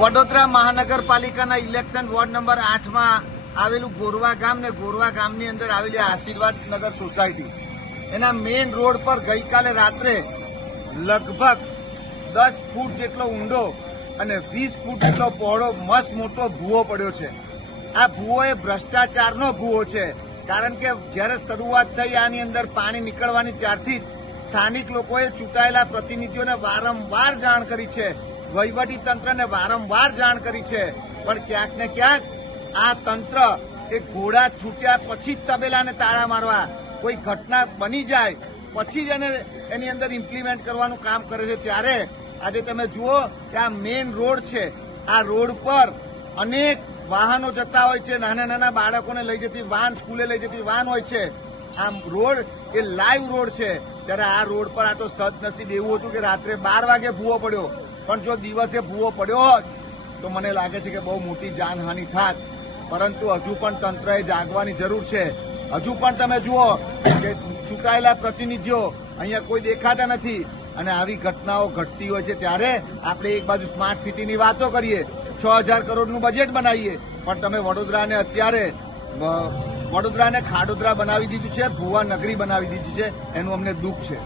વડોદરા મહાનગરપાલિકાના election ward number આઠમાં આવેલું ગોરવા ગામ ને ગોરવા ગામની અંદર આવેલી આશીર્વાદ નગર સોસાયટી. એના મેઇન રોડ પર ગઈકાલે રાત્રે લગભગ દસ ફૂટ જેટલો ઊંડો અને વીસ ફૂટ જેટલો પહોળો મસ્ત મોટો ભૂવો પડ્યો છે. આ ભૂવો એ ભ્રષ્ટાચારનો ભૂવો છે, કારણ કે જ્યારે શરૂઆત થઈ આની અંદર પાણી નીકળવાની ત્યારથી જ સ્થાનિક લોકોએ ચૂંટાયેલા પ્રતિનિધિઓને વારંવાર જાણ કરી છે વહીવટી તંત્રને વારંવાર જાણ કરી છે. પણ ક્યાંક ને ક્યાંક આ તંત્ર એ ઘોડા છૂટ્યા પછી જ તબેલાને તાળા મારવા કોઈ ઘટના બની જાય, પછી જ એને એની અંદર ઇમ્પ્લિમેન્ટ કરવાનું કામ કરે છે. ત્યારે આજે તમે જુઓ કે આ મેઇન રોડ છે. આ રોડ પર અનેક વાહનો જતા હોય છે. નાના નાના બાળકોને લઈ જતી વાન, સ્કૂલે લઈ જતી વાન હોય છે. આ રોડ એ લાઈવ રોડ છે. ત્યારે આ રોડ પર આ તો સદનસીબ એવું હતું કે રાત્રે બાર વાગે ભૂવો પડ્યો. પણ જો દિવસે ભૂવો પડ્યો હોત, તો મને લાગે છે કે બહુ મોટી જાનહાનિ થાત. પરંતુ હજુ પણ તંત્રએ જાગવાની જરૂર છે. હજુ પણ તમે જુઓ કે ચૂંટાયેલા પ્રતિનિધિઓ અહીંયા કોઈ દેખાતા નથી. અને આવી ઘટનાઓ ઘટતી હોય છે ત્યારે આપણે એક બાજુ સ્માર્ટ સિટીની વાતો કરીએ. છ હજાર કરોડનું બજેટ બનાવીએ. પણ તમે વડોદરાને અત્યારે વડોદરાને ખાડોદરા બનાવી દીધું છે, ભુવા નગરી બનાવી દીધી છે. એનું અમને દુઃખ છે.